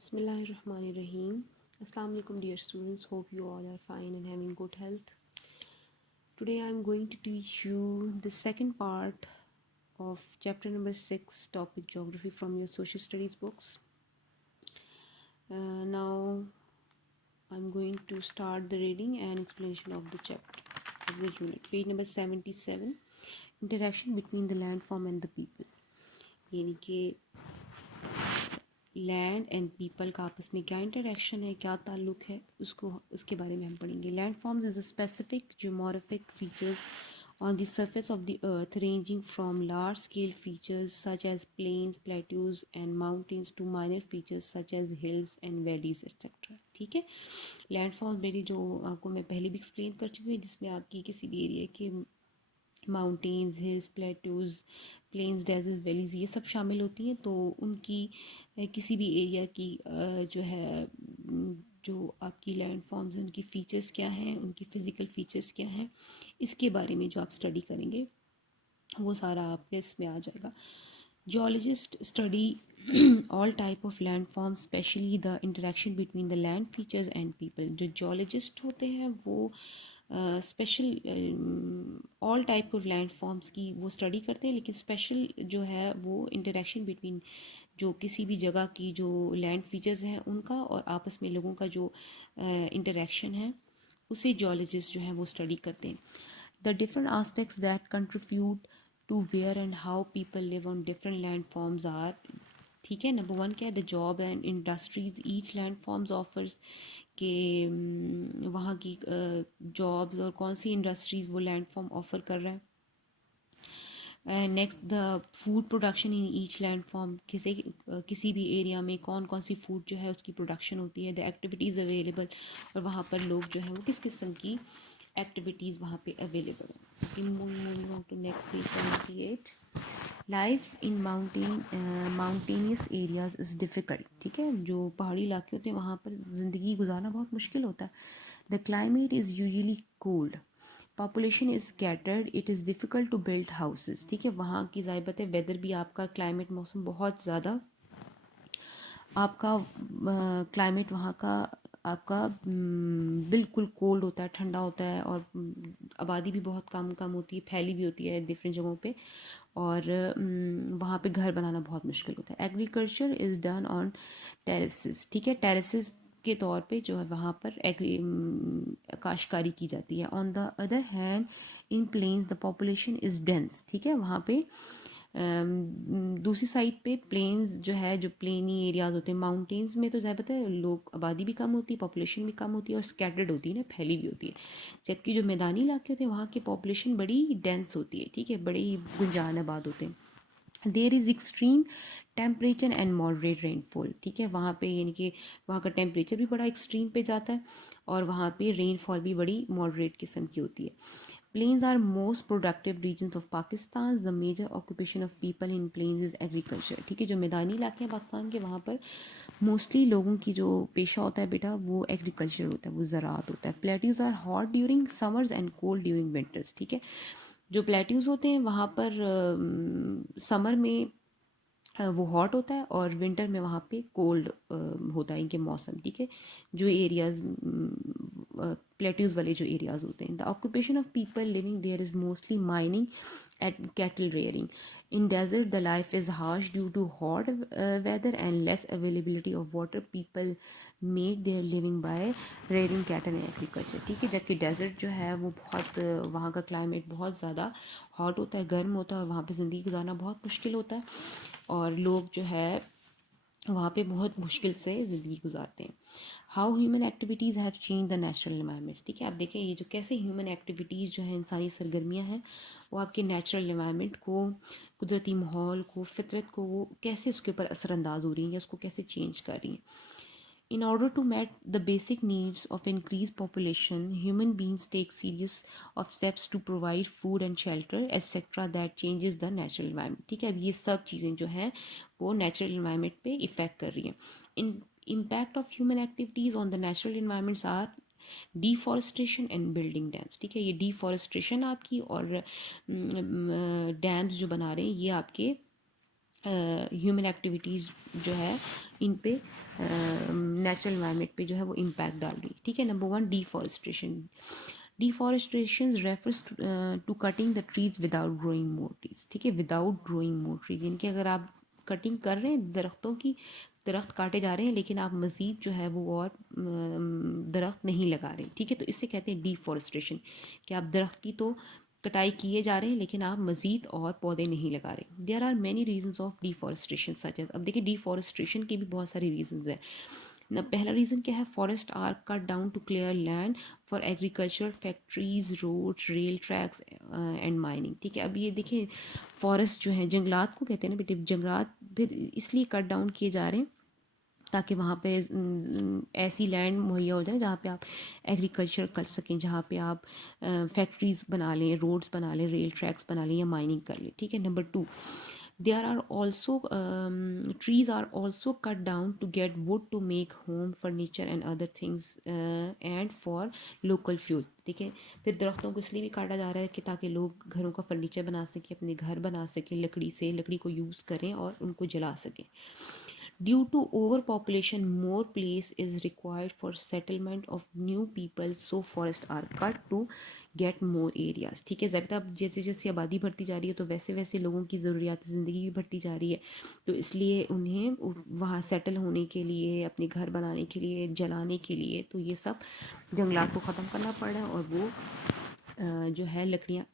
Bismillahirrahmanirrahim. Assalamu alaikum dear students. Hope you all are fine and having good health. Today I am going to teach you the second part of chapter number 6, topic geography, from your social studies books. Now I'm going to start the reading and explanation of the chapter of the unit. Page number 77, interaction between the landform and the people. यानी कि land and people का आपस में क्या interaction है, क्या ताल्लुक़ है, उसके बारे में हम पढ़ेंगे. Landforms is a specific geomorphic features on the surface of the earth ranging from large scale features such as plains, plateaus and mountains to minor features such as hills and valleys etc. ठीक है. Landform मेरी जो आपको मैं पहले भी explain कर चुकी हूँ, जिसमें आपकी किसी भी एरिया के mountains, hills, plateaus, plains, deserts, valleys ये सब शामिल होती हैं. तो उनकी किसी भी एरिया की जो है जो आपकी लैंड फॉर्म्स हैं उनकी फ़ीचर्स क्या हैं, उनकी फ़िज़िकल फ़ीचर्स क्या हैं, इसके बारे में जो आप स्टडी करेंगे वो सारा आपके इसमें आ जाएगा. Geologists study all type of landforms, especially the interaction between the land features and people. जो geologist होते हैं वो special all type of land forms की वो स्टडी करते हैं, लेकिन स्पेशल जो है वो इंटरेक्शन बिटवीन जो किसी भी जगह की जो लैंड फीचर्स हैं उनका और आपस में लोगों का जो इंटरेक्शन है उसे जियोलॉजिस्ट जो है वो स्टडी करते हैं. The different aspects that contribute to where and how people live on different land forms are. ठीक है. नंबर 1 क्या है, the job and industries each land forms offers, कि वहाँ की जॉब्स और कौन सी इंडस्ट्रीज़ वो लैंड फॉर्म ऑफ़र कर रहा है. Next, the food production in each land form, किसी भी एरिया में कौन कौन सी फूड जो है उसकी प्रोडक्शन होती है. द एक्टिविटीज़ अवेलेबल, और वहाँ पर लोग जो है वो किस किस्म की एक्टिविटीज़ वहाँ पे अवेलेबल हैं. Moving on to next page 78. Life in mountainous areas is difficult. ठीक है. जो पहाड़ी इलाके होते हैं वहाँ पर ज़िंदगी गुजारना बहुत मुश्किल होता है. The climate is usually cold, population is scattered, it is difficult to build houses. ठीक है. वहाँ की ज़ाहिबत है वेदर भी आपका क्लाइमेट मौसम बहुत ज़्यादा आपका क्लाइमेट वहाँ का आपका बिल्कुल कोल्ड होता है, ठंडा होता है, और आबादी भी बहुत कम कम होती है, फैली भी होती है डिफरेंट जगहों पे, और वहाँ पे घर बनाना बहुत मुश्किल होता है. Agriculture is done on terraces. ठीक है. टेरेसेस के तौर पे जो है वहाँ पर काश्तकारी की जाती है. On the other hand in plains the population is dense. ठीक है. वहाँ पे दूसरी साइड पे प्लेन्स जो है, जो प्लेनी एरियाज़ होते हैं, माउंटेन्स में तो ज़्यादा पता है लोग आबादी भी कम होती है, पॉपुलेशन भी कम होती है और स्कैटर्ड होती है ना, फैली भी होती है. जबकि जो मैदानी इलाके होते हैं वहाँ की पॉपुलेशन बड़ी डेंस होती है. ठीक है. बड़े ही गुंजान आबाद होते हैं. There is extreme temperature and moderate rainfall. ठीक है. वहाँ पे यानी कि वहाँ का टेम्परेचर भी बड़ा एक्सट्रीम पे जाता है और वहाँ पे रेनफॉल भी बड़ी मॉडरेट किस्म की होती है. Plains are most productive regions of Pakistan. The major occupation of people in plains is agriculture. ठीक है. जो मैदानी इलाके हैं पाकिस्तान के वहाँ पर मोस्टली लोगों की जो पेशा होता है बेटा वो एग्रीकल्चर होता है, वो ज़राअत होता है. Plateaus are hot during summers and cold during winters. ठीक है. जो प्लेट्यूज़ होते हैं वहाँ पर समर में वो हॉट होता है और विंटर में वहाँ पे कोल्ड होता है इनके मौसम. ठीक है. जो एरियाज़ प्लेट्यूज़ वाले जो एरियाज़ होते हैं. The occupation of people living there is mostly mining at cattle rearing. In desert the life is harsh due to hot weather and less availability of water. People make their living by rearing cattle and agriculture. ठीक है. जबकि desert जो है वो बहुत वहाँ का climate बहुत ज़्यादा हॉट होता है, गर्म होता है और वहाँ पे ज़िंदगी गुजारना बहुत मुश्किल होता है और लोग जो है वहाँ पे बहुत मुश्किल से ज़िंदगी गुजारते हैं. How human activities have change the natural environments. ठीक है. आप देखें ये जो कैसे ह्यूमन एक्टिविटीज़ जो है इंसानी सरगर्मियाँ हैं वो आपके नेचुरल एनवायरनमेंट को, कुदरती माहौल को, फितरत को, वो कैसे उसके ऊपर असरअंदाज हो रही हैं या उसको कैसे चेंज कर रही हैं. In order to meet the basic needs of increased population, human beings take series of steps to provide food and shelter, etc. that changes the natural environment. ठीक है. अब ये सब चीज़ें जो हैं वो natural environment पे इफ़ेक्ट कर रही हैं. In impact of human activities on the natural environments are deforestation and building dams. ठीक है. ये डिफॉरेस्टेशन आपकी और डैम्स जो बना रहे हैं ये आपके ह्यूमन एक्टिविटीज़ जो है इन पे नेचुरल एनवायरनमेंट पे जो है वो इम्पैक्ट डाल रही है। ठीक है, number one, deforestation. Deforestation refers to cutting the trees without growing more trees. ठीक है, विदाउट ग्रोइंग मोर ट्रीज यानी कि अगर आप कटिंग कर रहे हैं दरख्तों की, दरख्त काटे जा रहे हैं लेकिन आप मज़ीद जो है वो और दरख्त नहीं लगा रहे। ठीक है, तो इससे कहते हैं डिफॉरेस्टेशन, कि आप दरख्त की तो कटाई किए जा रहे हैं लेकिन आप मज़ीद और पौधे नहीं लगा रहे। There are many reasons of deforestation such as, अब देखिए डिफॉरेस्टेशन के भी बहुत सारे रीजंस हैं ना। पहला रीज़न क्या है, forest are cut down to clear land for agriculture, factories, road, rail tracks and mining. ठीक है, अब ये देखिए फॉरेस्ट जो है, जंगलात को कहते हैं ना बेटे, जंगलात फिर इसलिए कट डाउन किए जा रहे हैं ताकि वहाँ पे ऐसी लैंड मुहैया हो जाए जहाँ पे आप एग्रीकल्चर कर सकें, जहाँ पे आप फैक्ट्रीज़ बना लें, रोड्स बना लें, रेल ट्रैक्स बना लें या माइनिंग कर लें। ठीक है, number two, there are also trees are also cut down to get wood to make home furniture and other things and for local fuel। ठीक है, फिर दरख्तों को इसलिए भी काटा जा रहा है कि ताकि लोग घरों का फर्नीचर बना सकें, अपने घर बना सकें, लकड़ी से, लकड़ी को यूज़ करें और उनको जला सकें। Due to overpopulation, more place is required for settlement of new people, so forests are cut to get more areas। ठीक है, ज़ाबिता, अब जैसे जैसे आबादी बढ़ती जा रही है तो वैसे वैसे लोगों की ज़रूरियात ज़िंदगी भी बढ़ती जा रही है, तो इसलिए उन्हें वहाँ सेटल होने के लिए, अपने घर बनाने के लिए, जलाने के लिए, तो ये सब जंगलात को ख़त्म करना पड़ रहा है और वो जो है लकड़ियाँ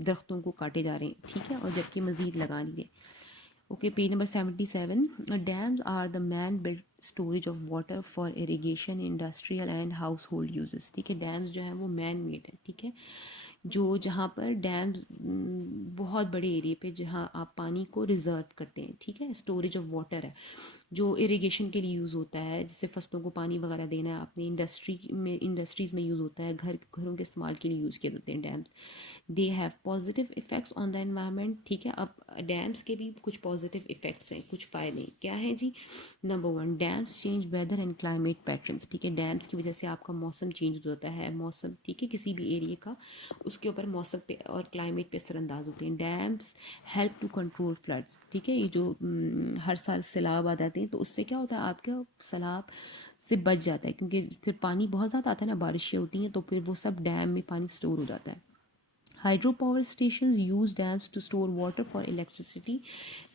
दरख्तों को काटे जा रहे हैं। ठीक है, और जबकि मज़ीद लगा नहीं रहे। Okay, page number 77. Dams are the man-built storage of water for irrigation, industrial and household uses। ठीक है, डैम्स जो हैं वो मैन मेड है। ठीक है, जो जहाँ पर डैम्स बहुत बड़े एरिया पे जहाँ आप पानी को रिज़र्व करते हैं। ठीक है, स्टोरेज ऑफ वाटर है जो इरिगेशन के लिए यूज़ होता है, जैसे फसलों को पानी वगैरह देना है आपने, इंडस्ट्रीज़ में यूज़ होता है, घरों के इस्तेमाल के लिए यूज़ किए जाते हैं dams. They have positive effects on the environment. ठीक है, अब डैम्स के भी कुछ पॉजिटिव इफ़ेक्ट्स हैं, कुछ फ़ायदे क्या हैं जी। Number one, dams change weather and climate patterns. ठीक है, डैम्स की वजह से आपका मौसम चेंज हो जाता है, मौसम, ठीक है, किसी भी एरिया का उसके ऊपर मौसम पे और क्लाइमेट पे असरअंदाज होते हैं। Dams help to control floods. ठीक है, ये जो हर साल सैलाब आ जाते हैं तो उससे क्या होता है, आपका सैलाब से बच जाता है, क्योंकि फिर पानी बहुत ज़्यादा आता है ना, बारिशें होती हैं तो फिर वो सब डैम में पानी स्टोर हो जाता है। Hydro power stations use dams to store water for electricity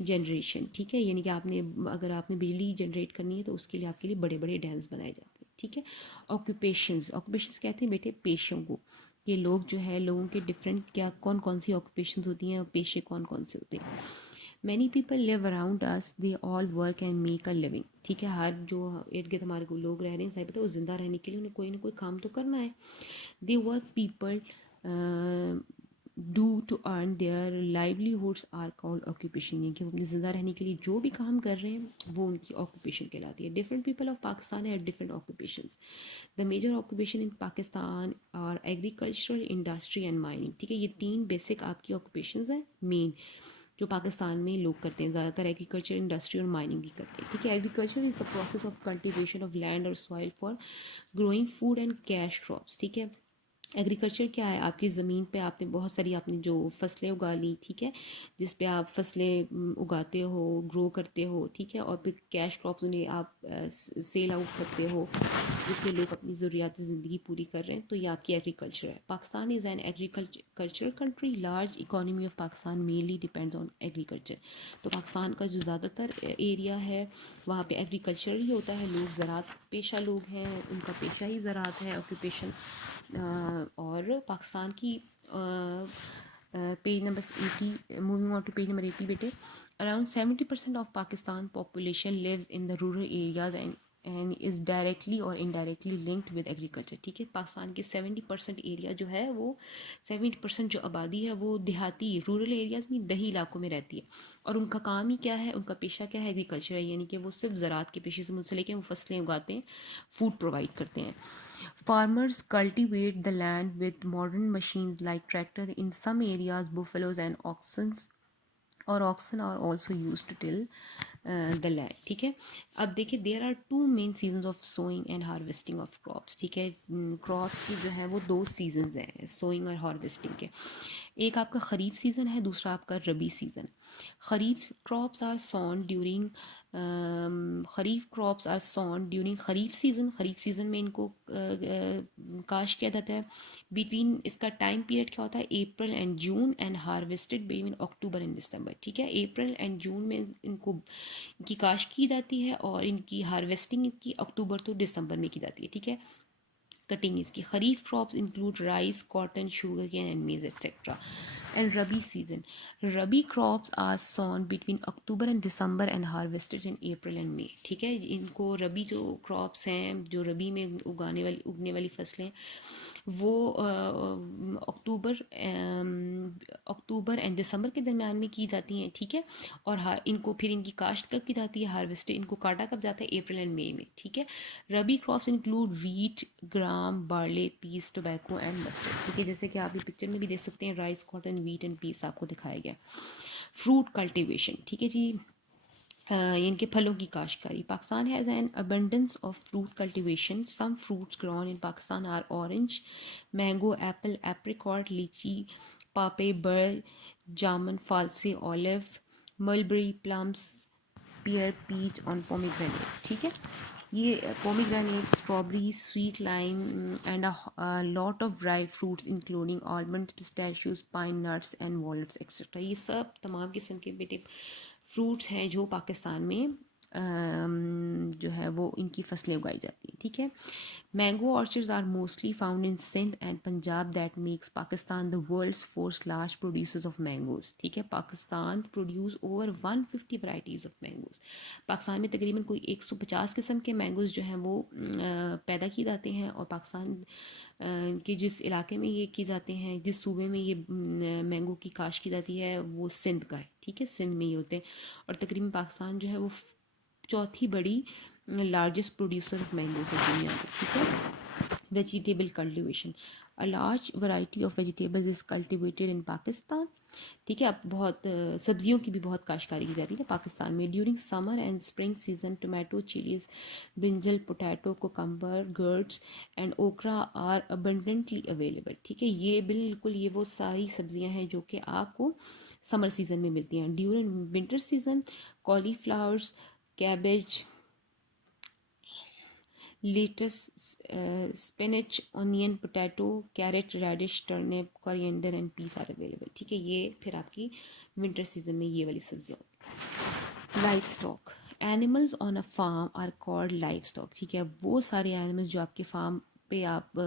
generation. ठीक है, यानी कि आपने अगर आपने बिजली जनरेट करनी है तो उसके लिए आपके लिए बड़े बड़े डैम्स बनाए जाते हैं। ठीक है, ऑक्यूपेशंस कहते हैं बेटे पेशों को, ये लोग जो है लोगों के डिफरेंट क्या कौन कौन सी ऑक्यूपेशंस होती हैं और पेशे कौन कौन से होते हैं। Many people live around us, they all work and make a living. ठीक है, हर जो इर्द गिर्द हमारे को लोग रह रहे हैं, साहब, वो ज़िंदा रहने के लिए उन्हें कोई ना कोई काम तो करना है। The work people do to earn their livelihoods are called occupation, यानी कि वो अपनी ज़िंदा रहने के लिए जो भी काम कर रहे हैं वो उनकी ऑक्यूपेशन कहलाती है। Different people of Pakistan have different occupations. The major occupation in Pakistan are agricultural, industry and mining. ठीक है, ये तीन बेसिक आपकी ऑक्यूपेशंस हैं मेन जो पाकिस्तान में लोग करते हैं, ज़्यादातर एग्रीकल्चर, इंडस्ट्री और माइनिंग भी करते हैं। ठीक है, agriculture is the process of cultivation of land और soil for growing food and cash crops. ठीक है, एग्रीकल्चर क्या है, आपकी ज़मीन पे आपने बहुत सारी आपने जो फसलें उगा ली, ठीक है, जिस पे आप फसलें उगाते हो, ग्रो करते हो। ठीक है, और फिर कैश क्रॉप्स उन्हें आप सेल आउट करते हो, जिससे लोग अपनी ज़रूरियात ज़िंदगी पूरी कर रहे हैं, तो ये आपकी एग्रीकल्चर है। Pakistan is an agricultural country, large economy of Pakistan mainly depends on agriculture. तो पाकिस्तान का जो ज़्यादातर एरिया है वहाँ पे एग्रीकल्चर ही होता है, लोग ज़राअत पेशा लोग हैं, उनका पेशा ही ज़राअत है, ऑक्यूपेशन। और पाकिस्तान की page number 80, moving on to page number 80 बेटे। Around 70% of Pakistan population lives in the rural areas and is directly और इनडायरेक्टली लिंक्ड विद एग्रीकल्चर। ठीक है, पाकिस्तान के 70% एरिया जो है वो 70% जो आबादी है वो देहाती रूरल एरियाज़ में, दही इलाकों में रहती है, और उनका काम ही क्या है, उनका पेशा क्या है, एग्रीकल्चर है, यानी कि वो सिर्फ ज़राअत के पेशे से मुंसलिक हैं, वो फसलें उगाते हैं, फूड प्रोवाइड करते हैं। Farmers cultivate the land with modern machines like tractor. In some areas, buffaloes and oxen are also used to till the land। ठीक है, अब देखिए there are two main seasons of sowing and harvesting of crops. ठीक है, crops की जो है वो दो सीजन्स हैं, सोइंग और हार्वेस्टिंग के। एक आपका ख़रीफ सीज़न है, दूसरा आपका rabi season. Kharif crops are sown during kharif crops are sown during kharif season. Kharif season में इनको काश किया जाता है। बिटवीन इसका टाइम पीरियड क्या होता है, April and June, and harvested between October and December. ठीक है, अप्रैल एंड जून में इनको इनकी काश की जाती है और इनकी हार्वेस्टिंग इनकी अक्टूबर तो दिसंबर में की जाती है। ठीक है, कटिंग इसकी। Kharif crops include rice, cotton, sugarcane and maize etcetera. And rabi season, rabi crops are sown between October and December and harvested in April and May. ठीक है, इनको रबी जो क्रॉप्स हैं, जो रबी में उगने वाली फसलें, वो अक्टूबर एंड दिसंबर के दरमियान में की जाती हैं। ठीक है, और इनको फिर इनकी काश्त कब की जाती है, हार्वेस्ट इनको काटा कब जाता है, अप्रैल एंड मई में। ठीक है, rabi crops include wheat, gram, barley, peas, tobacco and mustard. ठीक है, जैसे कि आप ये पिक्चर में भी देख सकते हैं, rice, cotton, wheat and peas आपको दिखाया गया। फ्रूट कल्टिवेशन, ठीक है जी, इनके फलों की काश्तकारी। Pakistan has an abundance of fruit cultivation. Some fruits grown in Pakistan are orange, mango, apple, apricot, lychee, papaya, ber, jamun, falsa, olive, mulberry, plums, pear, peach और पोमीग्रेनेट। ठीक है, ये pomegranate, strawberry, sweet lime and a lot of dry fruits including almond, pistachios, pine nuts and walnuts etcetera. ये सब तमाम किस्म के बेटे फ्रूट्स हैं जो पाकिस्तान में जो है वो इनकी फसलें उगाई जाती हैं। ठीक है, mango orchards are mostly found in Sindh and Punjab, that makes Pakistan the world's fourth large producers of mangoes. ठीक है, Pakistan produce over 150 varieties of mangoes. Pakistan में तकरीबन कोई 150 किस्म के मैंगोज जो हैं वो पैदा किए जाते हैं, और पाकिस्तान के जिस इलाके में ये की जाते हैं, जिस सूबे में ये मैंगो की काश की जाती है, वो सिंध का है। ठीक है, सिंध में ये होते हैं, और तकरीबन पाकिस्तान जो है वो चौथी बड़ी लार्जेस्ट प्रोड्यूसर ऑफ मैंगोज है दुनिया में। ठीक है, vegetable cultivation, a large variety of vegetables is cultivated in Pakistan. ठीक है, अब बहुत सब्जियों की भी बहुत काश्तकारी की जाती है पाकिस्तान में। During summer and spring season, tomato, chillies, brinjal, potato, cucumber, gourds and okra are abundantly available. ठीक है, ये बिल्कुल ये वो सारी सब्जियां हैं जो कि आपको समर सीजन में मिलती हैं। During winter season, cauliflowers, cabbage, lettuce, spinach, onion, potato, carrot, radish, turnip, coriander and peas are available. ठीक है, ये फिर आपकी विंटर सीजन में ये वाली सब्जियाँ होती हैं। Life stock, animals on a farm are called life stock. ठीक है, वो सारे एनिमल्स जो आपके फार्म पे आप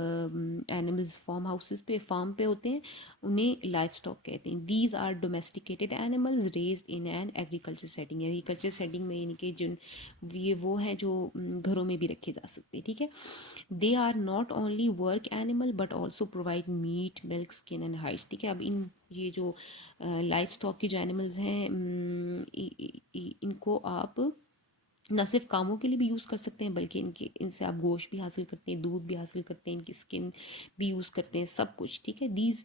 एनिमल्स फार्म हाउसेस पे फार्म पे होते हैं, उन्हें लाइफ स्टॉक कहते हैं। These are domesticated animals raised in an agriculture setting. Agriculture setting में यानी कि जिन ये वो हैं जो घरों में भी रखे जा सकते हैं। ठीक है, they are not only work animal but also provide meat, milk, skin and hides. ठीक है, अब इन ये जो लाइफ स्टॉक के जो एनिमल्स हैं, इनको आप न सिर्फ कामों के लिए भी यूज़ कर सकते हैं, बल्कि इनसे आप गोश्त भी हासिल करते हैं, दूध भी हासिल करते हैं, इनकी स्किन भी यूज़ करते हैं, सब कुछ। ठीक है, these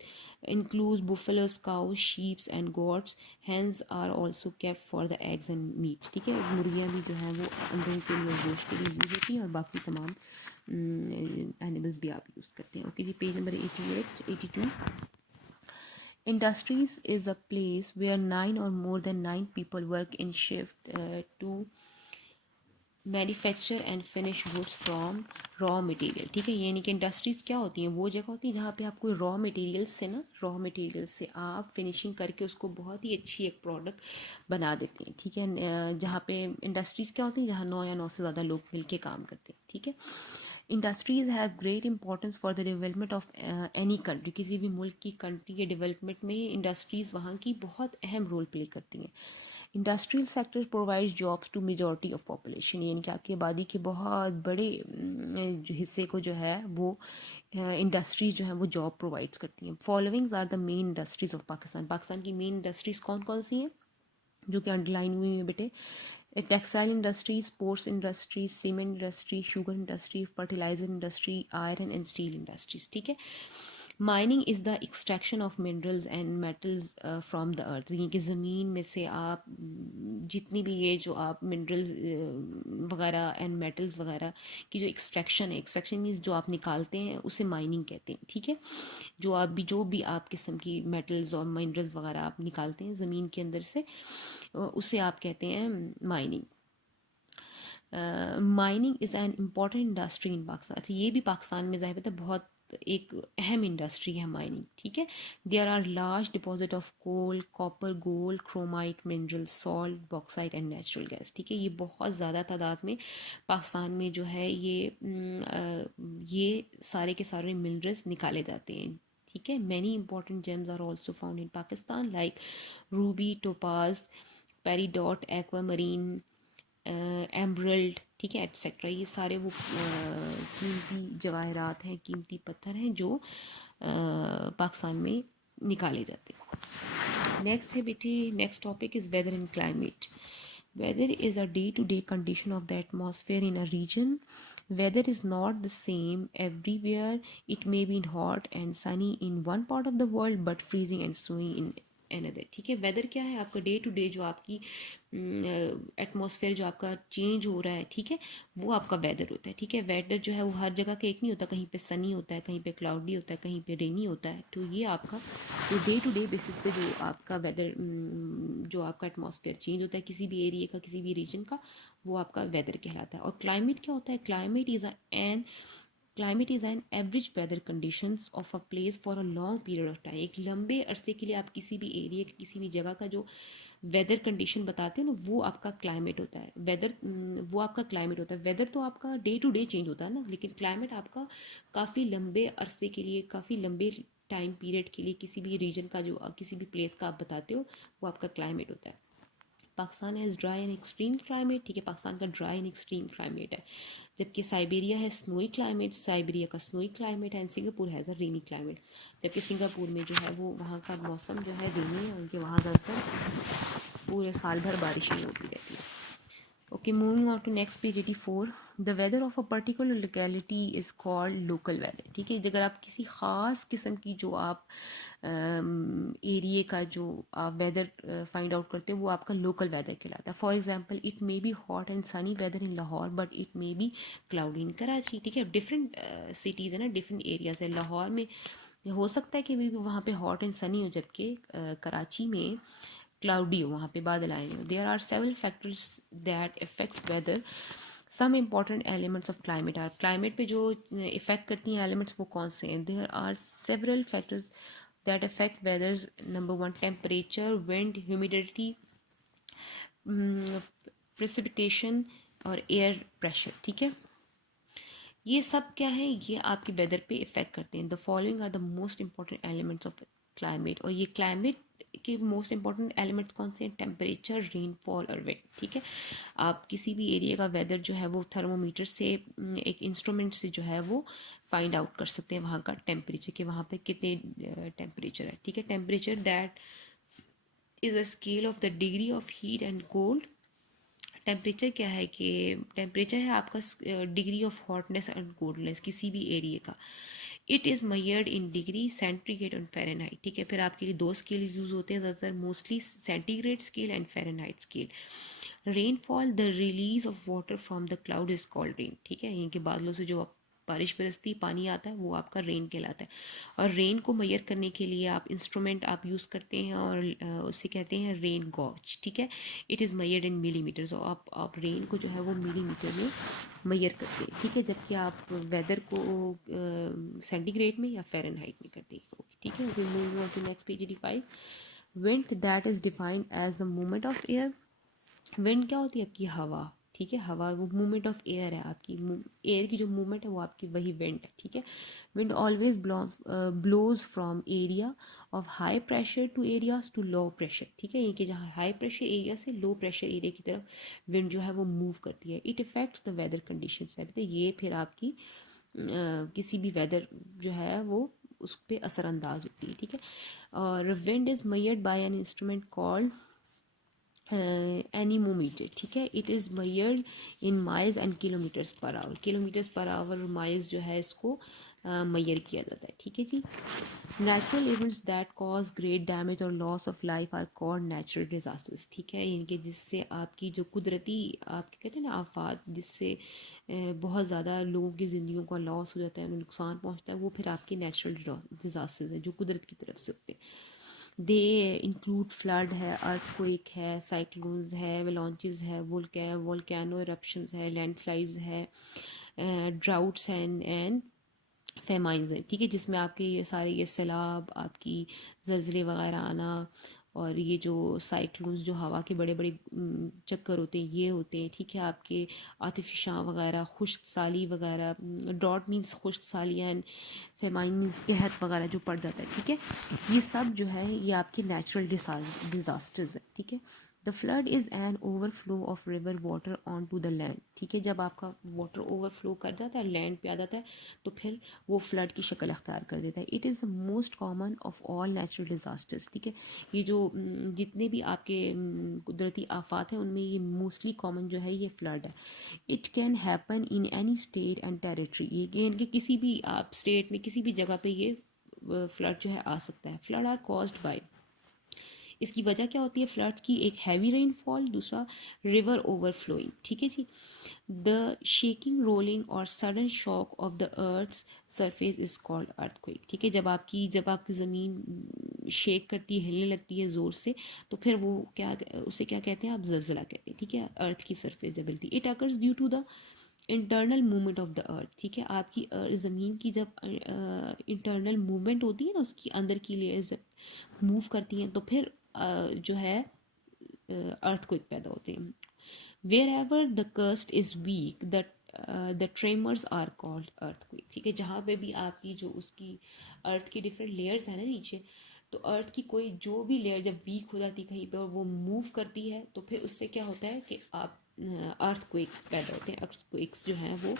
include buffaloes, cows, sheeps and goats. Hens are also kept for the eggs and meat. ठीक है, मुर्गियाँ भी जो हैं वो अंडों के लिए और गोश्त के लिए यूज़ होती हैं, और बाकी तमाम एनिमल्स भी आप यूज़ करते हैं। Okay ji, page number 88 82। Industries is a place where 9 or more than 9 people work in shift to manufacture and finish goods from raw material. ठीक है, यानी कि इंडस्ट्रीज़ क्या होती हैं, वो जगह होती है जहाँ पे आप कोई रॉ मटेरियल से आप फिनिशिंग करके उसको बहुत ही अच्छी एक प्रोडक्ट बना देते हैं। ठीक है, जहाँ पे इंडस्ट्रीज़ क्या होती हैं, जहाँ 9 या 9 से ज़्यादा लोग मिलके काम करते हैं। ठीक है, industries have great importance for the development of any country. किसी भी मुल्क की कंट्री के डेवलपमेंट में इंडस्ट्रीज़ वहाँ की बहुत अहम रोल प्ले करती हैं। Industrial sector provides jobs to majority of population, यानी कि आपकी आबादी के बहुत बड़े जो हिस्से को जो है वो इंडस्ट्रीज जो है वो जॉब प्रोवाइड्स करती हैं। Followings are the main industries of Pakistan. Pakistan की मेन इंडस्ट्रीज़ कौन कौन सी हैं जो कि अंडरलाइन हुई हैं बेटे? Textile industry, sports industry, cement industry, sugar industry, fertiliser industry, iron and steel industries. ठीक है, mining is the extraction of minerals and metals from the earth, यानी कि ज़मीन में से आप जितनी भी ये जो आप मिनरल्स वगैरह एंड मेटल्स वगैरह की जो एक्सट्रैक्शन है, एक्सट्रैक्शन मीन्स जो आप निकालते हैं उसे माइनिंग कहते हैं, ठीक है। जो भी आप किस्म की मेटल्स और मिनरल्स वगैरह आप निकालते हैं ज़मीन के अंदर से, उसे आप कहते हैं mining. Mining is an important industry in Pakistan. अच्छा, ये भी पाकिस्तान में ज़ाहिर है बहुत एक अहम इंडस्ट्री है माइनिंग, ठीक है। There are large deposit of coal, copper, gold, chromite, minerals, salt, bauxite and natural gas, ठीक है। ये बहुत ज़्यादा तादाद में पाकिस्तान में जो है ये सारे के सारे मिनरल्स निकाले जाते हैं, ठीक है। Many important gems are also found in Pakistan like ruby, topaz, peridot, aquamarine, emerald, ठीक है, एट्सेट्रा। ये सारे वो कीमती जवाहरात हैं, कीमती पत्थर हैं जो पाकिस्तान में निकाले जाते हैं। नेक्स्ट है बेटी, next topic is weather and climate. Weather is a day to day condition of the atmosphere in a region. Weather is not the same everywhere. It may be hot and sunny in one part of the world but freezing and snowing in another, ठीक है। Weather क्या है? आपका day to day जो आपकी atmosphere जो आपका change हो रहा है, ठीक है, वो आपका वेदर होता है, ठीक है। वेदर जो है वो हर जगह का एक नहीं होता, कहीं पे सनी होता है, कहीं पे क्लाउडी होता है, कहीं पे रेनी होता है। तो ये आपका जो डे टू डे बेसिस पे जो आपका वेदर जो आपका एटमॉस्फेयर चेंज होता है किसी भी एरिया का, किसी भी रीजन का, वो आपका वेदर कहलाता है। और क्लाइमेट क्या होता है? Climate is an average weather conditions of a place for a long period of time. एक लंबे अरसे के लिए आप किसी भी एरिया किसी भी जगह का जो वेदर कंडीशन बताते हैं ना, वो आपका क्लाइमेट होता है। वो आपका क्लाइमेट होता है। वेदर तो आपका डे टू डे चेंज होता है ना, लेकिन क्लाइमेट आपका काफ़ी लंबे अरसे के लिए, काफ़ी लंबे टाइम पीरियड के लिए किसी भी रीजन का जो किसी भी प्लेस का आप बताते हो, वो आपका क्लाइमेट होता है। Pakistan has dry and extreme climate, ठीक है, पाकिस्तान का ड्राई एंड एक्सट्रीम क्लाइमेट है। जबकि साइबेरिया है स्नोई क्लाइमेट, साइबेरिया का स्नोई क्लाइमेट है। And Singapore has a rainy climate, जबकि सिंगापुर में जो है वो वहाँ का मौसम जो है रेनी है, उनके वहाँ ज़्यादातर पूरे साल भर बारिश ही होती रहती है। Okay, moving on to next page 84. The weather of a particular locality is called local weather, ठीक है। अगर आप किसी ख़ास किस्म की जो आप एरिए का जो आप वेदर फाइंड आउट करते हो, वो आपका लोकल वेदर कहलाता है। For example, it may be hot and sunny weather in Lahore but it may be cloudy in Karachi, ठीक है। डिफरेंट सिटीज़ है ना, डिफरेंट एरियाज़ है। लाहौर में हो सकता है कि भी वहाँ पे हॉट एंड सनी हो, जबकि कराची में क्लाउडी हो, वहाँ पे बादल आए हो। There are several factors that affects weather. Some important elements of climate are, climate पे जो इफेक्ट करती हैं एलिमेंट्स वो कौन से हैं? There are several factors that affect weathers. Number one, temperature, wind, humidity, precipitation और एयर प्रेशर, ठीक है। ये सब क्या है? ये आपके वेदर पे इफ़ेक्ट करते हैं। The following are the most important elements of climate. और ये क्लाइमेट के मोस्ट इंपॉर्टेंट एलिमेंट्स कौन से हैं? टेम्परेचर, रेनफॉल और विंड, ठीक है। आप किसी भी एरिया का वेदर जो है वो थर्मोमीटर से, एक इंस्ट्रूमेंट से जो है वो फाइंड आउट कर सकते हैं वहाँ का टेम्परेचर, कि वहाँ पे कितने टेम्परेचर है, ठीक है। Temperature that is a scale of the degree of heat and cold. Temperature क्या है? कि टेम्परेचर है आपका degree of hotness and coldness किसी भी एरिया का। It is measured in degree centigrade और फ़ारेनहाइट, ठीक है। फिर आपके लिए दो स्केल यूज़ होते हैं ज़्यादातर, mostly centigrade scale and Fahrenheit scale. Rainfall, the release of water from the cloud is called rain, ठीक है। इनके बादलों से जो बारिश बरसती, पानी आता है, वो आपका रेन कहलाता है। और रेन को मेजर करने के लिए आप इंस्ट्रूमेंट आप यूज़ करते हैं और उसे कहते हैं रेन गॉज, ठीक है। It is measured in millimetres. और आप रेन को जो है वो मिलीमीटर में मेजर करते हैं, ठीक है। जबकि आप वेदर को सेंटीग्रेड में या फ़ारेनहाइट में करते हैं, ठीक है। We move on to next page 85। Wind that is defined as the movement of air. Wind क्या होती है? आपकी हवा, ठीक है। हवा वो मूवमेंट ऑफ एयर है, आपकी एयर की जो मूवमेंट है वो आपकी वही विंड है, ठीक है। Wind always blows from area of high pressure to areas to low pressure, ठीक है। ये कि जहाँ हाई प्रेशर एरिया से लो प्रेशर एरिया की तरफ विंड जो है वो मूव करती है। It affects the weather conditions, तो ये फिर आपकी किसी भी वेदर जो है वो उस पर असरअंदाज होती है, ठीक है। और wind is measured by an instrument called anemometer, ठीक है। It is measured in miles and kilometres per hour. Kilometres per hour, miles जो है इसको मैयर किया जाता है। ठीक है जी। Natural events that cause great damage और loss of life are called natural disasters. ठीक है, इनके जिससे आपकी जो कुदरती आपके कहते हैं ना आफात, जिससे बहुत ज़्यादा लोगों की ज़िंदगियों का लॉस हो जाता है, उन्हें नुकसान पहुंचता है, वो फिर आपके नेचुरल डिजास्टर्स हैं जो कुदरत की तरफ से होते हैं। दे इंक्लूड फ्लड है, अर्थक्वेक है, साइक्लोन्स है, वेलॉन्चेस है, वोल्केनो इरप्शंस है, लैंडस्लाइड्स है, ड्राउट्स एंड फेमाइंस हैं। ठीक है, जिसमें आपके ये सारे ये सैलाब, आपकी जलजले वगैरह आना, और ये जो साइक्लोन्स जो हवा के बड़े बड़े चक्कर होते हैं ये होते हैं। ठीक है, आपके आतिशियाँ वगैरह, खुश्क साली वगैरह, ड्रॉट मीन्स खुश्क साली एंड फेमाइन मीन्स कहत वगैरह जो पड़ जाता है। ठीक है, ये सब जो है ये आपके नेचुरल डिजास्टर्स है। ठीक है, the flood is an overflow of river water on to the land. ठीक है, जब आपका वाटर ओवरफ्लो कर जाता है, लैंड पे आ जाता है, तो फिर वो फ्लड की शक्ल अख्तियार कर देता है। It is the most common of all natural disasters. ठीक है, ये जो जितने भी आपके कुदरती आफात हैं उनमें ये मोस्टली कॉमन जो है ये फ्लड है। It can happen in any state and territory. ये इनके किसी भी आप स्टेट में किसी भी जगह पे ये फ्लड जो है आ सकता है। फ्लड आर कॉज्ड बाय, इसकी वजह क्या होती है फ्लड्स की? एक हैवी रेनफॉल, दूसरा रिवर ओवरफ्लोइंग। ठीक है जी। द शेकिंग, रोलिंग और sudden shock of the earth's surface is called earthquake. ठीक है, जब आपकी ज़मीन शेक करती है, हिलने लगती है ज़ोर से, तो फिर वो क्या, उसे क्या कहते हैं आप? ज़लज़ला कहते हैं। ठीक है, अर्थ की सरफेस जब हिलती है। It occurs due to the internal movement of the earth. ठीक है, आपकी ज़मीन की जब इंटरनल मूवमेंट होती है ना, उसकी अंदर की लेयर्स जब मूव करती हैं, तो फिर जो है अर्थक्वेक पैदा होते हैं। Wherever the crust is weak the tremors are called earthquake. ठीक है, जहाँ पे भी आपकी जो उसकी अर्थ की डिफरेंट लेयर्स हैं ना नीचे, तो अर्थ की कोई जो भी लेयर जब वीक हो जाती है कहीं पे और वो मूव करती है, तो फिर उससे क्या होता है कि आप अर्थक्वेक्स पैदा होते हैं। अर्थक्वेक्स जो हैं वो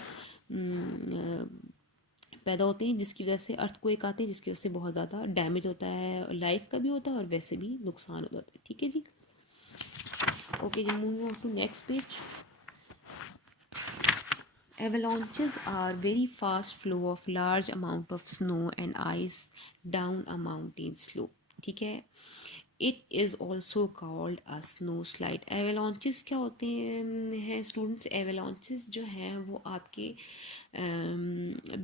पैदा होते हैं, जिसकी वजह से अर्थक्वेक आते हैं, जिसकी वजह से बहुत ज़्यादा डैमेज होता है, लाइफ का भी होता है और वैसे भी नुकसान हो जाता है। ठीक है जी। ओके जी, moving on to next page. Avalanches are very fast flow of large amount of snow and ice down a mountain slope. ठीक है, it is also called a snow slide. Avalanches क्या होते हैं स्टूडेंट्स? एवेलॉन्चेस जो हैं वो आपके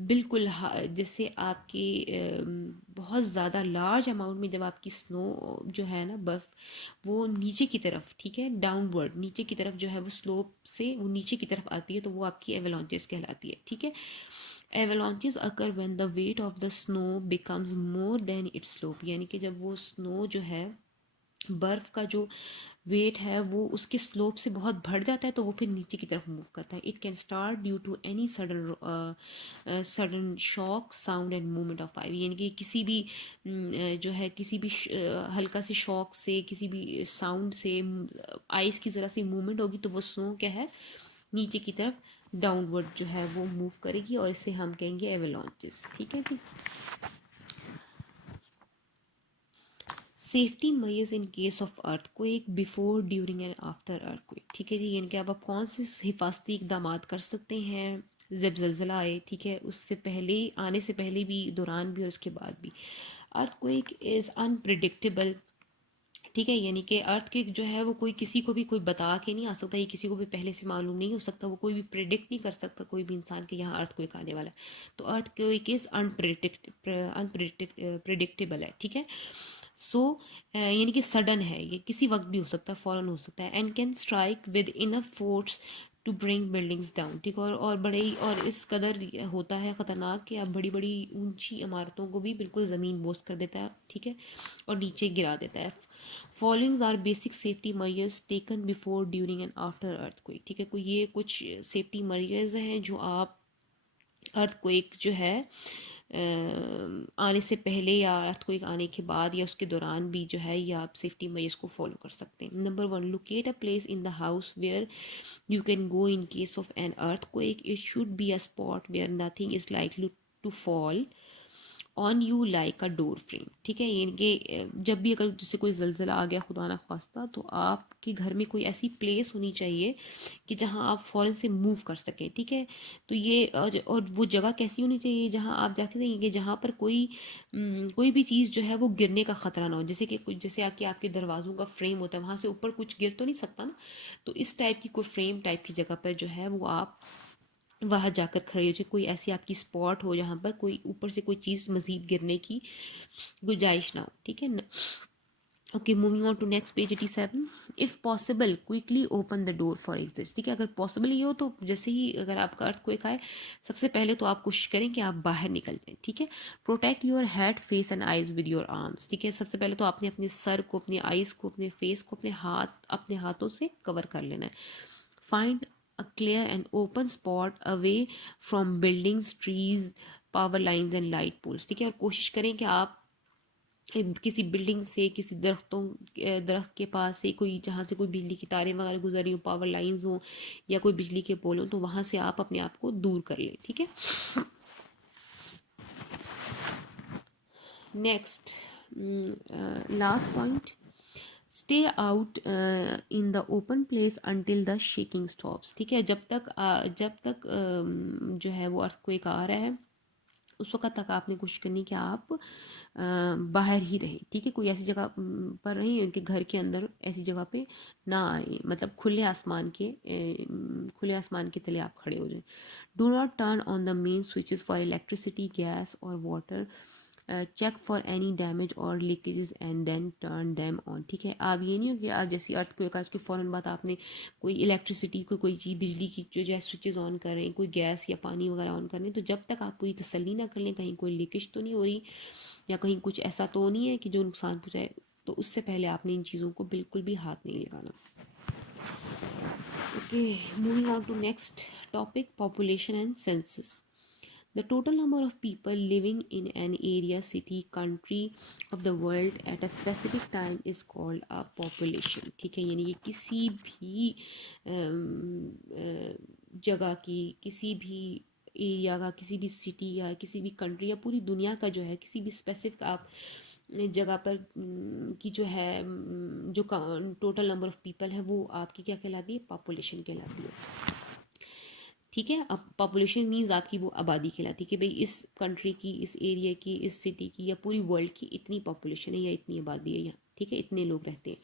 बिल्कुल जैसे आपके बहुत ज़्यादा लार्ज अमाउंट में जब आपकी स्नो जो है ना, बर्फ़, वो नीचे की तरफ, ठीक है, डाउनवर्ड नीचे की तरफ जो है वो स्लोप से वो नीचे की तरफ आती है, तो वो आपकी एवेलॉन्चेस कहलाती है। ठीक है, avalanches occur when the weight of the snow becomes more than its slope. यानी कि जब वो स्नो जो है, बर्फ़ का जो वेट है वो उसके स्लोप से बहुत बढ़ जाता है, तो वो फिर नीचे की तरफ मूव करता है। It can start due to any sudden shock, sound and movement of ice. यानी कि किसी भी जो है किसी भी हल्का से शॉक से, किसी भी साउंड से, आइस की ज़रा सी मूवमेंट होगी तो वो स्नो क्या है, नीचे की तरफ डाउनवर्ड जो है वो मूव करेगी, और इसे हम कहेंगे एवेलॉन्चेस। ठीक है जी। Safety measures in case of earthquake before, during and after earthquake. ठीक है जी, यानी कि आप कौन से हिफाजती इकदाम कर सकते हैं जब जल्जला आए। ठीक है, उससे पहले, आने से पहले भी, दौरान भी और उसके बाद भी। Earthquake is unpredictable. ठीक है, यानी कि अर्थक्वेक जो है वो कोई किसी को भी कोई बता के नहीं आ सकता, ये किसी को भी पहले से मालूम नहीं हो सकता, वो कोई भी प्रिडिक्ट नहीं कर सकता कोई भी इंसान के यहाँ अर्थक्वेक आने वाला है। तो अर्थक्वेक इज़ अनप्रिडिक्टेबल है। ठीक है, सो यानी कि सडन है, ये किसी वक्त भी हो सकता है, फ़ौरन हो सकता है। And can strike with enough force to bring buildings down. ठीक है, और बड़े और इस कदर होता है ख़तरनाक कि अब बड़ी बड़ी ऊंची इमारतों को भी बिल्कुल ज़मीन बोस कर देता है। ठीक है, और नीचे गिरा देता है। Followings are basic safety measures taken before, during and after earthquake. ठीक है, कोई ये कुछ सेफ्टी मेजर्स हैं जो आप अर्थक्वेक जो है आने से पहले या अर्थक्वेक आने के बाद या उसके दौरान भी जो है, ये आप सेफ्टी मेजर्स को फॉलो कर सकते हैं। Number 1, locate a place in the house where you can go in case of an earthquake. It should be a spot where nothing is likely to fall on you like a door frame, ठीक है। यानी कि जब भी अगर जैसे कोई ज़लज़ला आ गया खुदा ना खास्ता, तो आपके घर में कोई ऐसी प्लेस होनी चाहिए कि जहाँ आप फ़ौरन से मूव कर सकें, ठीक है। तो ये और वो जगह कैसी होनी चाहिए जहाँ आप जाके देंगे, जहाँ पर कोई भी चीज़ जो है वो गिरने का ख़तरा ना हो। जैसे कि कुछ जैसे आके आपके दरवाज़ों का फ्रेम होता है, वहाँ से ऊपर कुछ गिर तो नहीं सकता ना, तो इस टाइप की कोई फ्रेम टाइप की जगह पर जो है वो आप वहाँ जाकर खड़े हो जाए। कोई ऐसी आपकी स्पॉट हो जहाँ पर कोई ऊपर से कोई चीज़ मज़ीद गिरने की गुंजाइश ना हो, ठीक है ना। Okay, moving on to next page 87। If possible quickly open the door for exit, ठीक है। अगर पॉसिबल ये हो तो जैसे ही अगर आपका अर्थक्वेक आए, सबसे पहले तो आप कोशिश करें कि आप बाहर निकल जाएं, ठीक है। Protect your head, face and eyes with your arms, ठीक है। सबसे पहले तो आपने अपने सर को, अपने आइज़ को, अपने फेस को अपने हाथों से कवर कर लेना है। Find a clear and open spot away from buildings, trees, power lines and light poles, ठीक है। और कोशिश करें कि आप किसी बिल्डिंग से, किसी दरख्त के पास से, कोई जहाँ से कोई बिजली की तारें वगैरह गुजर रही हो, पावर लाइंस हो या कोई बिजली के पोल हो, तो वहाँ से आप अपने आप को दूर कर लें, ठीक है। Next, last point, stay out in the open place until the shaking stops, ठीक है। जब तक जो है वो अर्थक्वेक आ रहा है, उस वक्त तक आपने कोशिश करनी कि आप बाहर ही रहें, ठीक है। कोई ऐसी जगह पर रहें, उनके घर के अंदर ऐसी जगह पे ना आए, मतलब खुले आसमान के तले आप खड़े हो जाएं। Do not turn on the main switches for electricity, gas और water. Check for any damage और leakages and then turn them on, ठीक है। आप ये नहीं हो कि आप जैसे अर्थक्वेक आज के फ़ौरन बाद आपने कोई इलेक्ट्रिसिटी कोई चीज़ बिजली की जो है स्विचेस ऑन कर रहे हैं, कोई गैस या पानी वगैरह ऑन कर रहे हैं, तो जब तक आप पूरी तसल्ली ना कर लें कहीं कोई लीकेज तो नहीं हो रही या कहीं कुछ ऐसा तो नहीं है कि जो नुकसान पहुँचाए, तो उससे पहले आपने इन चीज़ों को बिल्कुल भी हाथ नहीं लगाना। Okay, moving on to next topic, population and census. The total number of people living in an area, city, country of the world at a specific time is called a population, ठीक है। यानी कि किसी भी जगह की, किसी भी एरिया का, किसी भी सिटी या किसी भी कंट्री या पूरी दुनिया का जो है किसी भी स्पेसिफिक आप जगह पर की जो है जो टोटल नंबर ऑफ़ पीपल है वो आपकी क्या कहलाती है, पॉपुलेशन कहलाती है, ठीक है। अब पॉपुलेशन मीन्स आपकी वो आबादी कहलाती है कि भाई इस कंट्री की, इस एरिया की, इस सिटी की या पूरी वर्ल्ड की इतनी पॉपुलेशन है या इतनी आबादी है यहाँ, ठीक है, इतने लोग रहते हैं।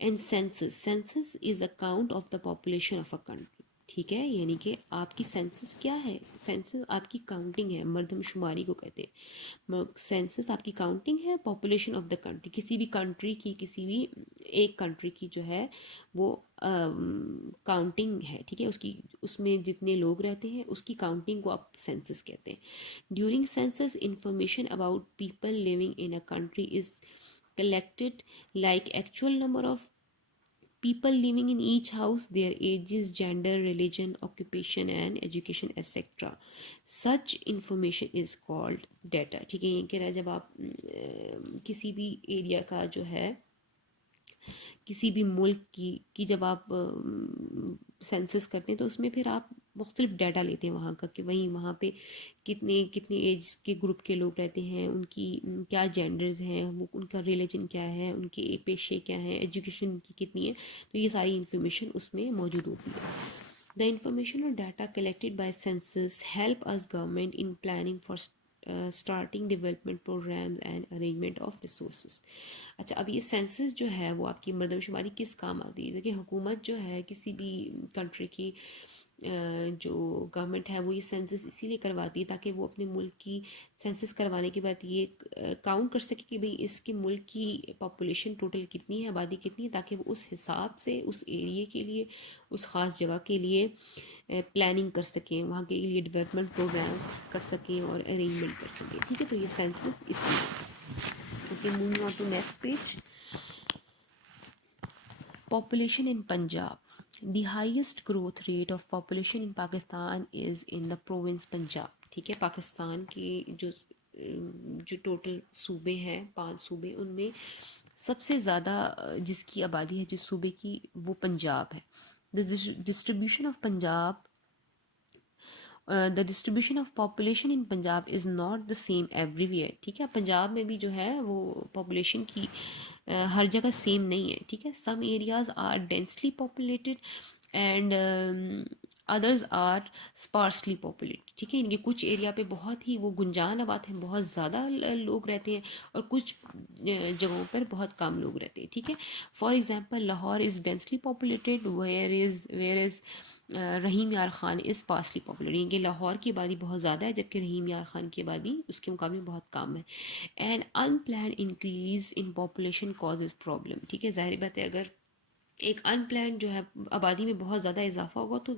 And census is a count of the population of a country, ठीक है। यानी कि आपकी सेंसस क्या है, सेंसस आपकी काउंटिंग है, मर्दमशुमारी को कहते हैं। सेंसस आपकी काउंटिंग है पॉपुलेशन ऑफ द कंट्री, किसी भी कंट्री की, किसी भी एक कंट्री की जो है वो काउंटिंग है, ठीक है। उसकी, उसमें जितने लोग रहते हैं उसकी काउंटिंग को आप सेंसस कहते हैं। During census information about people living in a country is collected like actual number of people living in each house, their ages, gender, religion, occupation and education etc. Such information is called data, ठीक है। ये कह रहा है जब आप किसी भी एरिया का जो है, किसी भी मुल्क की जब आप सेंसस करते हैं तो उसमें फिर आप मुख्तलिफ डाटा लेते हैं वहाँ का, कि वहीं वहाँ पे कितने कितने एज के ग्रुप के लोग रहते हैं, उनकी क्या जेंडर्स हैं, वो उनका रिलीजन क्या है, उनके पेशे क्या हैं, एजुकेशन उनकी कितनी है, तो ये सारी इंफॉर्मेशन उसमें मौजूद होती है। द इंफॉर्मेशन और data collected by census help us government in planning for starting development programmes and arrangement of resource. अच्छा, अब ये सेंसस जो है वो आपकी मरदमशुमारी किस काम आती है। देखिए, हुकूमत जो है किसी भी कंट्री की जो गवर्नमेंट है वो ये सेंसस इसीलिए करवाती है ताकि वो अपने मुल्क की सेंसस करवाने के बाद ये काउंट कर सके कि भाई इसके मुल्क की पॉपुलेशन टोटल कितनी है, आबादी कितनी है, ताकि वो उस हिसाब से उस एरिए के लिए, उस ख़ास जगह के लिए प्लानिंग कर सकें, वहाँ के लिए डेवलपमेंट प्रोग्राम कर सकें और अरेंजमेंट कर सकें, ठीक है। तो ये सेंसस इसलिए। Okay, moving on to next page, population in Punjab. The highest growth rate of population in Pakistan is in the province Punjab, ठीक है। पाकिस्तान की जो टोटल सूबे हैं, 5 सूबे, उनमें सबसे ज़्यादा जिसकी आबादी है जिस सूबे की, वो पंजाब है। The distribution of Punjab the distribution of population in Punjab is not the same everywhere, ठीक है। पंजाब में भी जो है वो पॉपुलेशन की हर जगह सेम नहीं है, ठीक है। Some areas are densely populated and others are sparsely populated, ठीक है। इनके कुछ एरिया पे बहुत ही वो गुंजान आबाद हैं, बहुत ज़्यादा लोग रहते हैं, और कुछ जगहों पर बहुत कम लोग रहते हैं, ठीक है। For example Lahore is densely populated where is Rahim Yar Khan is sparsely populated, यानी कि लाहौर की आबादी बहुत ज़्यादा है जबकि रहीम यार ख़ान की आबादी उसके मुकाबले बहुत कम है। And unplanned increase in population causes problem, ठीक है। ज़ाहिर बात है, अगर एक अनप्लान जो है आबादी में बहुत ज़्यादा इजाफा होगा तो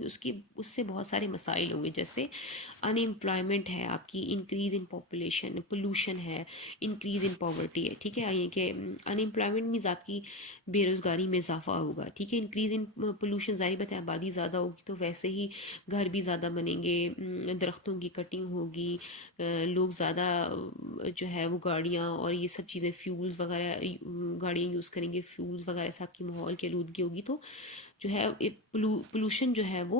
उससे बहुत सारे मसाइल होंगे, जैसे अनएम्प्लॉयमेंट है आपकी, इंक्रीज़ इन पॉपुलेशन, पोल्यूशन है, इंक्रीज़ इन पॉवर्टी है, ठीक है। ये कि अनएम्प्लॉयमेंट मीन्स आपकी बेरोज़गारी में इजाफा होगा, ठीक है। इंक्रीज़ इन पोल्यूशन, ज़ाहिर बात है आबादी ज़्यादा होगी तो वैसे ही घर भी ज़्यादा बनेंगे, दरख्तों की कटिंग होगी, लोग ज़्यादा जो है वो गाड़ियाँ और ये सब चीज़ें फ्यूल्स वगैरह गाड़ियाँ यूज़ करेंगे, फ्यूल्स वगैरह से आपकी माहौल की आलूदगी होगी, तो जो है पोल्यूशन जो है वो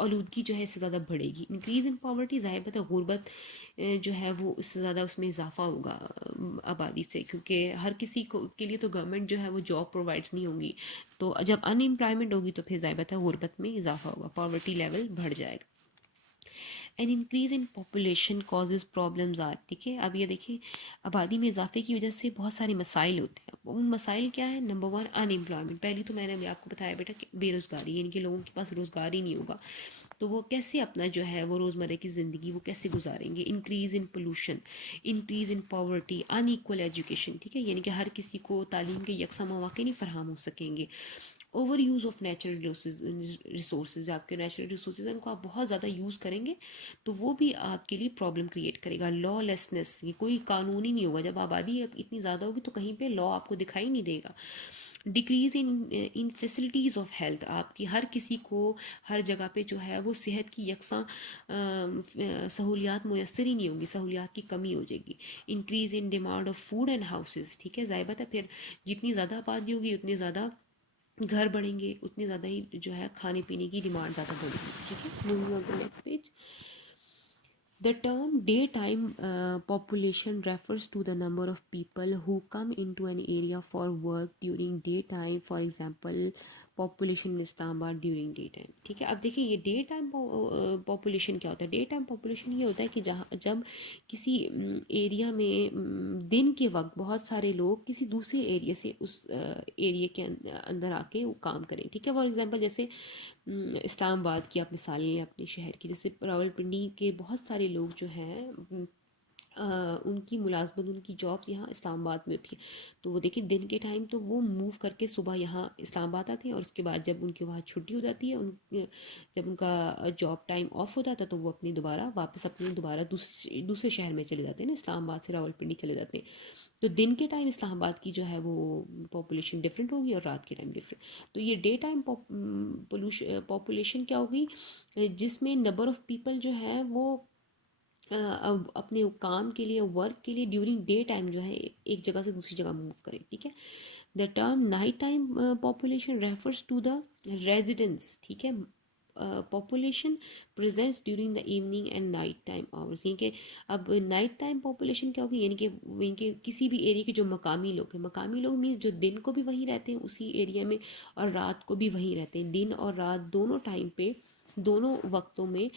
आलूदगी जो है इससे ज़्यादा बढ़ेगी। इंक्रीज़ इन पॉवर्टी, ज़ाहिर बात है गुर्बत जो है वो इससे ज़्यादा उसमें इजाफा होगा आबादी से, क्योंकि हर किसी को के लिए तो गवर्नमेंट जो है वो जॉब प्रोवाइड्स नहीं होंगी, तो जब अनएम्प्लॉयमेंट होगी तो फिर ज़ाहिर बात है गुर्बत में इजाफा होगा, पॉवर्टी लेवल बढ़ जाएगा। An increase in population causes problems are, ठीक है। अब ये देखिए आबादी में इजाफे की वजह से बहुत सारे मसाइल होते हैं। उन मसाइल क्या है? नंबर वन अनएम्प्लॉयमेंट, पहली तो मैंने अभी आपको बताया बेटा कि बेरोज़गारी, यानी कि लोगों के पास रोज़गार ही नहीं होगा तो वो कैसे अपना जो है वो रोज़मर्रा की ज़िंदगी वो कैसे गुजारेंगे। Increase in pollution, increase in poverty, unequal education, ठीक है, यानी कि हर किसी को तालीम के यकसा मौके नहीं फराहम हो सकेंगे। Over use of natural resources, आपके नेचुरल रिसोर्सेज हैं उनको आप बहुत ज़्यादा यूज़ करेंगे तो वो भी आपके लिए प्रॉब्लम क्रिएट करेगा। लॉलेसनेस, ये कोई कानून ही नहीं होगा, जब आबादी इतनी ज़्यादा होगी तो कहीं पे लॉ आपको दिखाई नहीं देगा। Decrease in facilities of health, आपकी हर किसी को हर जगह पे जो है वो सेहत की यकसा सहूलियात मुयसर ही नहीं होंगी, सहूलियात की कमी हो जाएगी। Increase in demand of food and houses, ठीक है। ज़ाहिर बात है फिर जितनी ज़्यादा आबादी होगी उतनी ज़्यादा घर बढ़ेंगे, उतनी ज़्यादा ही जो है खाने पीने की डिमांड ज़्यादा बढ़ेगी, ठीक है। Moving on to next page. The term daytime population refers to the number of people who come into an area for work during daytime. For example, population in Islamabad during daytime, ठीक है। अब देखिए ये day time population क्या होता है? Day time population ये होता है कि जहाँ जब किसी एरिया में दिन के वक्त बहुत सारे लोग किसी दूसरे एरिया से उस एरिया के अंदर आके वो काम करें, ठीक है। फॉर एग्जांपल जैसे इस्लामाबाद की आप मिसाल लें अपने शहर की, जैसे रावलपिंडी के बहुत सारे लोग जो हैं उनकी मुलाजमत, उनकी जॉब्स यहाँ इस्लामाबाद में होती है, तो वो देखिए दिन के टाइम तो वो मूव करके सुबह यहाँ इस्लामाबाद आते हैं और उसके बाद जब उनके वहाँ छुट्टी हो जाती है, जब उनका जॉब टाइम ऑफ हो जाता है तो वो अपनी दोबारा वापस अपने दोबारा दूसरे शहर में चले जाते हैं ना, इस्लामाबाद से रावलपिंडी चले जाते हैं। तो दिन के टाइम इस्लामाबाद की जो है वो पॉपुलेशन डिफरेंट होगी और रात के टाइम डिफरेंट। तो ये डे टाइम पॉपुलेशन क्या होगी? जिसमें नंबर ऑफ़ पीपल जो है वो अब अपने काम के लिए, वर्क के लिए ड्यूरिंग डे टाइम जो है एक जगह से दूसरी जगह मूव करें, ठीक है। The term night time population refers to the residence, ठीक है। Population presents during the evening and night time hours, यानी कि अब नाइट टाइम पॉपुलेशन क्या होगी? यानी कि किसी भी एरिया के जो मकामी लोग हैं, मकामी लोग मीन्स जो दिन को भी वहीं रहते हैं उसी एरिया में और रात को भी वहीं रहते हैं, दिन और रात दोनों टाइम पे, दोनों वक्तों में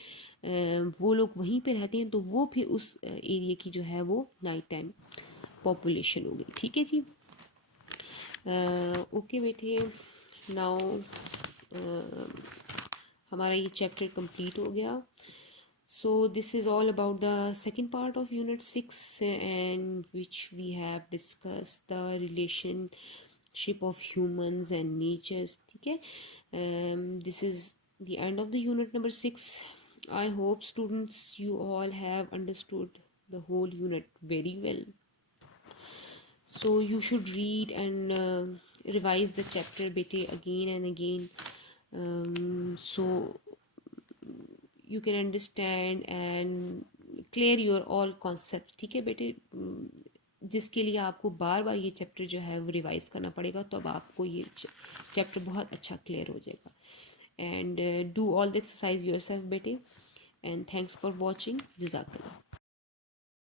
वो लोग वहीं पे रहते हैं, तो वो फिर उस एरिया की जो है वो नाइट टाइम पॉपुलेशन हो गई, ठीक है जी। ओके बेटे, नाउ हमारा ये चैप्टर कंप्लीट हो गया। So this is all about the second part of unit 6 and which we have discussed the relationship of humans and natures, ठीक है। This is the end of the unit number 6. I hope students you all have understood the whole unit very well. So you should read and revise the chapter bete again and again, so you can understand and clear your all concept, ठीक है बेटे। जिसके लिए आपको बार बार ये chapter जो है वो रिवाइज करना पड़ेगा, तो अब आपको ये चैप्टर बहुत अच्छा क्लियर हो जाएगा। and do all the exercise yourself बेटे. And thanks for watching. Jazakallah.